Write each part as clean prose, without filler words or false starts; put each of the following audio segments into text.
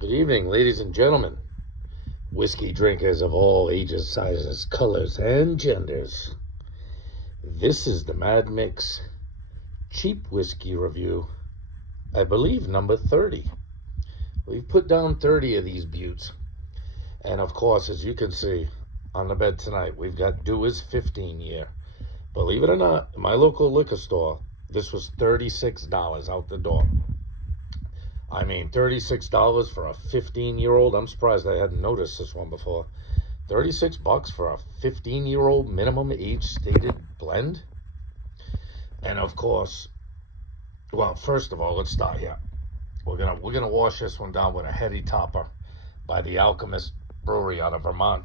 Good evening, ladies and gentlemen, whiskey drinkers of all ages, sizes, colors, and genders. This is the Mad Mix cheap whiskey review, I believe number 30. We've put down 30 of these buttes, and of course, as you can see on the bed tonight, we've got Dewars 15 year. Believe it or not, in my local liquor store, this was $36 out the door. I mean, $36 for a 15-year-old. I'm surprised I hadn't noticed this one before. 36 bucks for a 15-year-old minimum age stated blend. And of course, well, first of all, let's start here. We're gonna wash this one down with a heady topper by the Alchemist Brewery out of Vermont.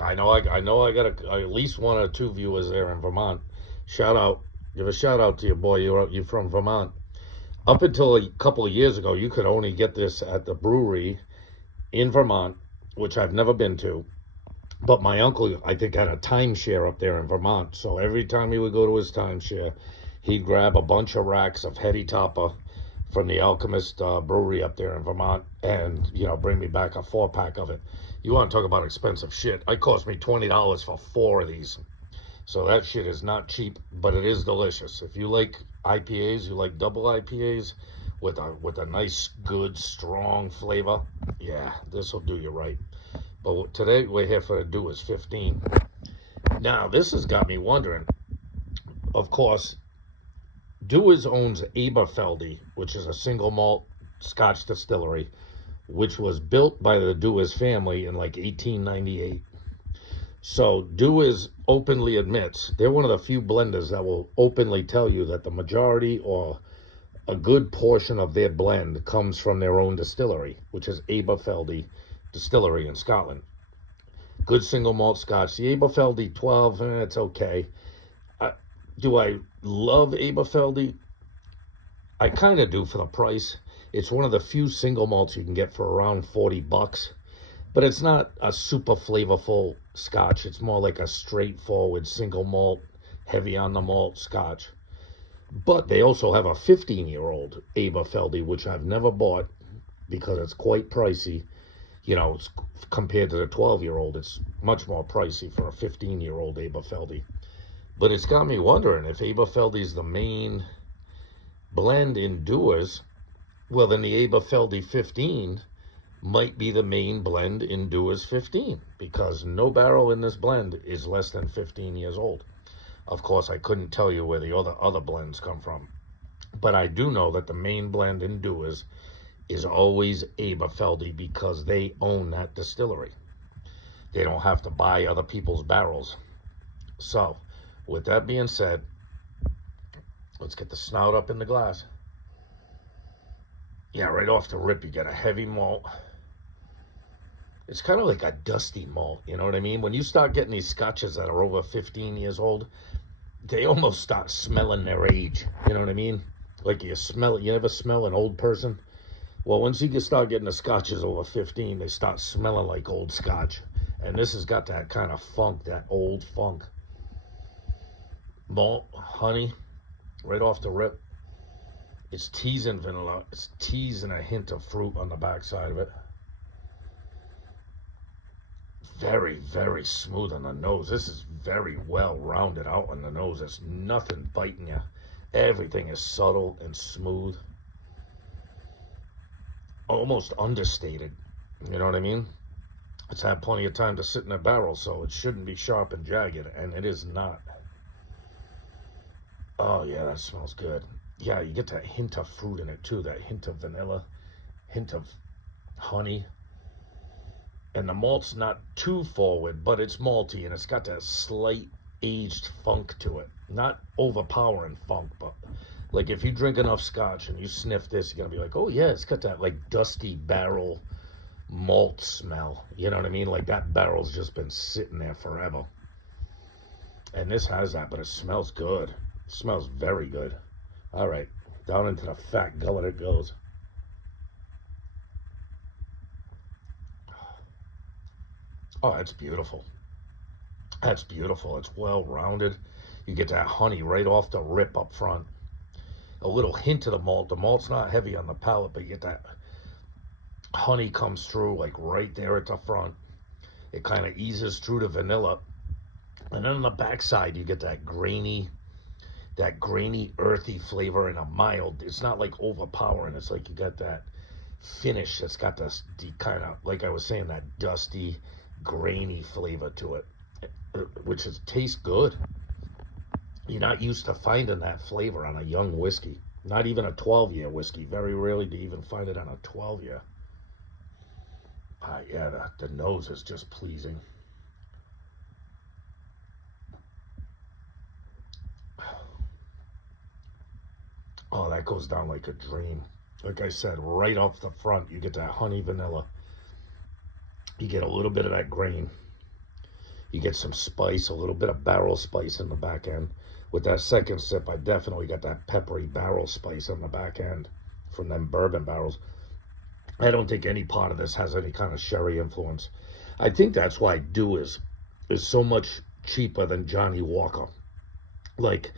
I got at least one or two viewers there in Vermont. Shout out, give a shout out to your boy. You're from Vermont. Up until a couple of years ago, you could only get this at the brewery in Vermont, which I've never been to. But my uncle, I think, had a timeshare up there in Vermont. So every time he would go to his timeshare, he'd grab a bunch of racks of Heady Topper from the Alchemist Brewery up there in Vermont and, bring me back a 4-pack of it. You want to talk about expensive shit. It cost me $20 for 4 of these. So that shit is not cheap, but it is delicious. If you like IPAs, you like double IPAs with a nice, good, strong flavor, yeah, this will do you right. But today we're here for the Dewars 15. Now, this has got me wondering. Of course, Dewars owns Aberfeldy, which is a single malt Scotch distillery, which was built by the Dewars family in like 1898. So Dewars openly admits they're one of the few blenders that will openly tell you that the majority or a good portion of their blend comes from their own distillery, which is Aberfeldy Distillery in Scotland. Good single malt Scotch. The Aberfeldy 12, it's okay. Do I love Aberfeldy? I kind of do for the price. It's one of the few single malts you can get for around 40 bucks. But it's not a super flavorful Scotch. It's more like a straightforward single malt, heavy on the malt Scotch. But they also have a 15-year-old Aberfeldy, which I've never bought because it's quite pricey. It's compared to the 12-year-old, it's much more pricey for a 15-year-old Aberfeldy. But it's got me wondering if Aberfeldy is the main blend in Dewars. Well, then the Aberfeldy 15 might be the main blend in Dewars 15 because no barrel in this blend is less than 15 years old. Of course, I couldn't tell you where the other blends come from, but I do know that the main blend in Dewars is always Aberfeldy because they own that distillery. They don't have to buy other people's barrels. So, with that being said, let's get the snout up in the glass. Yeah, right off the rip, you get a heavy malt. It's kind of like a dusty malt, you know what I mean? When you start getting these scotches that are over 15 years old, they almost start smelling their age, you know what I mean? Like you ever smell an old person? Well, once you start getting the scotches over 15, they start smelling like old scotch. And this has got that kind of funk, that old funk. Malt, honey, right off the rip. It's teasing vanilla. It's teasing a hint of fruit on the backside of it. Very, very smooth on the nose. This is very well rounded out on the nose. There's nothing biting you. Everything is subtle and smooth. Almost understated. You know what I mean? It's had plenty of time to sit in a barrel, so it shouldn't be sharp and jagged, and it is not. Oh, yeah, that smells good. Yeah, you get that hint of fruit in it, too. That hint of vanilla, hint of honey. And the malt's not too forward, but it's malty, and it's got that slight aged funk to it. Not overpowering funk, but like if you drink enough scotch and you sniff this, you're going to be like, oh, yeah, it's got that like dusty barrel malt smell. You know what I mean? Like that barrel's just been sitting there forever. And this has that, but it smells good. It smells very good. All right, down into the fat gullet it goes. Oh, that's beautiful. That's beautiful. It's well rounded. You get that honey right off the rip up front. A little hint of the malt. The malt's not heavy on the palate, but you get that Honey comes through like right there at the front. It kind of eases through the vanilla. And then on the backside, you get that grainy, earthy flavor and a mild. It's not like overpowering. It's like you got that finish that's got this kind of, like I was saying, that dusty, grainy flavor to it, which tastes good. You're not used to finding that flavor on a young whiskey. Not even a 12-year whiskey. Very rarely do you even find it on a 12-year. Yeah, the nose is just pleasing. Oh, that goes down like a dream. Like I said, right off the front, you get that honey vanilla. You get a little bit of that grain. You get some spice, a little bit of barrel spice in the back end. With that second sip, I definitely got that peppery barrel spice on the back end from them bourbon barrels. I don't think any part of this has any kind of sherry influence. I think that's why Dewars is so much cheaper than Johnny Walker. Like,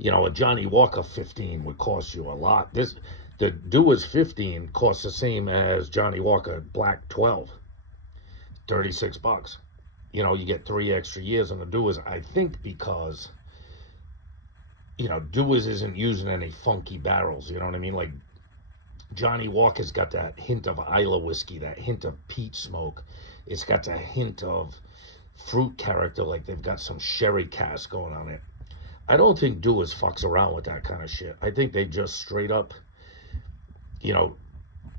a Johnny Walker 15 would cost you a lot. The Dewars 15 costs the same as Johnny Walker Black 12, $36. You get 3 extra years on the Dewars. I think because Dewars isn't using any funky barrels. You know what I mean? Like Johnny Walker's got that hint of Isla whiskey, that hint of peat smoke. It's got that hint of fruit character, like they've got some sherry cask going on it. I don't think Dewars fucks around with that kind of shit. I think they just straight up,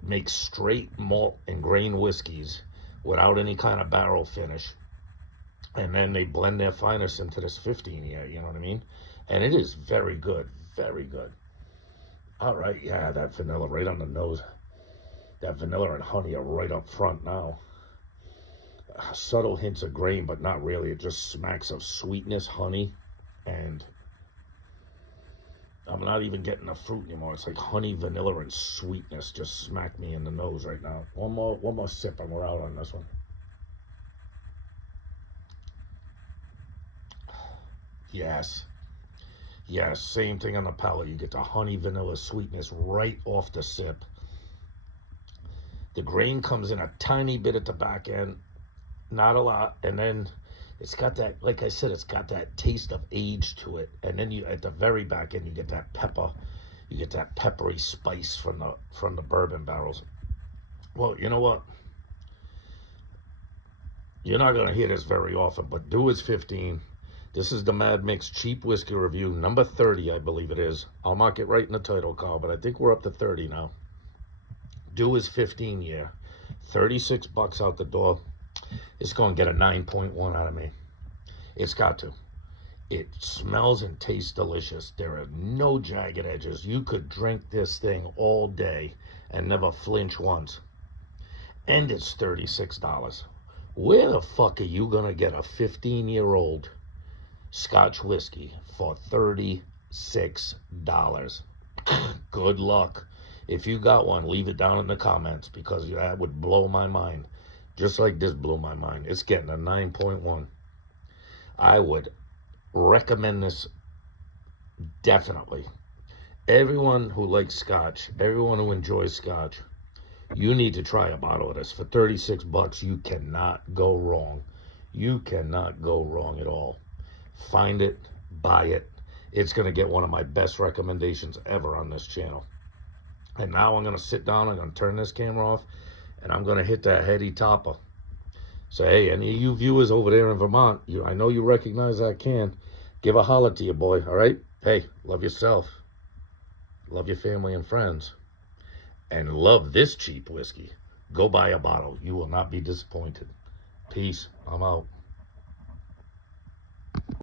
make straight malt and grain whiskeys without any kind of barrel finish. And then they blend their finest into this 15 year, you know what I mean? And it is very good, very good. All right, yeah, that vanilla right on the nose. That vanilla and honey are right up front now. Subtle hints of grain, but not really. It just smacks of sweetness, honey, and I'm not even getting the fruit anymore. It's like honey, vanilla, and sweetness just smack me in the nose right now. One more sip, and we're out on this one. Yes, yes, same thing on the palate. You get the honey, vanilla, sweetness right off the sip. The grain comes in a tiny bit at the back end, not a lot, and then it's got that, like I said, it's got that taste of age to it. And then you, at the very back end, you get that pepper. You get that peppery spice from the bourbon barrels. Well, you know what? You're not gonna hear this very often, but Dewars 15. This is the Mad Mix Cheap Whiskey Review, number 30, I believe it is. I'll mark it right in the title card, but I think we're up to 30 now. Dewars 15 year, $36 out the door. It's gonna get a 9.1 out of me. It's got to. It smells and tastes delicious. There are no jagged edges. You could drink this thing all day and never flinch once. And it's $36. Where the fuck are you gonna get a 15-year-old Scotch whiskey for $36? Good luck. If you got one, leave it down in the comments, because that would blow my mind. Just like this blew my mind. It's getting a 9.1. I would recommend this definitely. Everyone who likes Scotch, everyone who enjoys Scotch, you need to try a bottle of this. For $36, you cannot go wrong. You cannot go wrong at all. Find it, buy it. It's going to get one of my best recommendations ever on this channel. And now I'm going to sit down, I'm going to turn this camera off, and I'm going to hit that heady topper. So, hey, any of you viewers over there in Vermont, I know you recognize that can. Give a holler to your boy, all right? Hey, love yourself. Love your family and friends. And love this cheap whiskey. Go buy a bottle. You will not be disappointed. Peace. I'm out.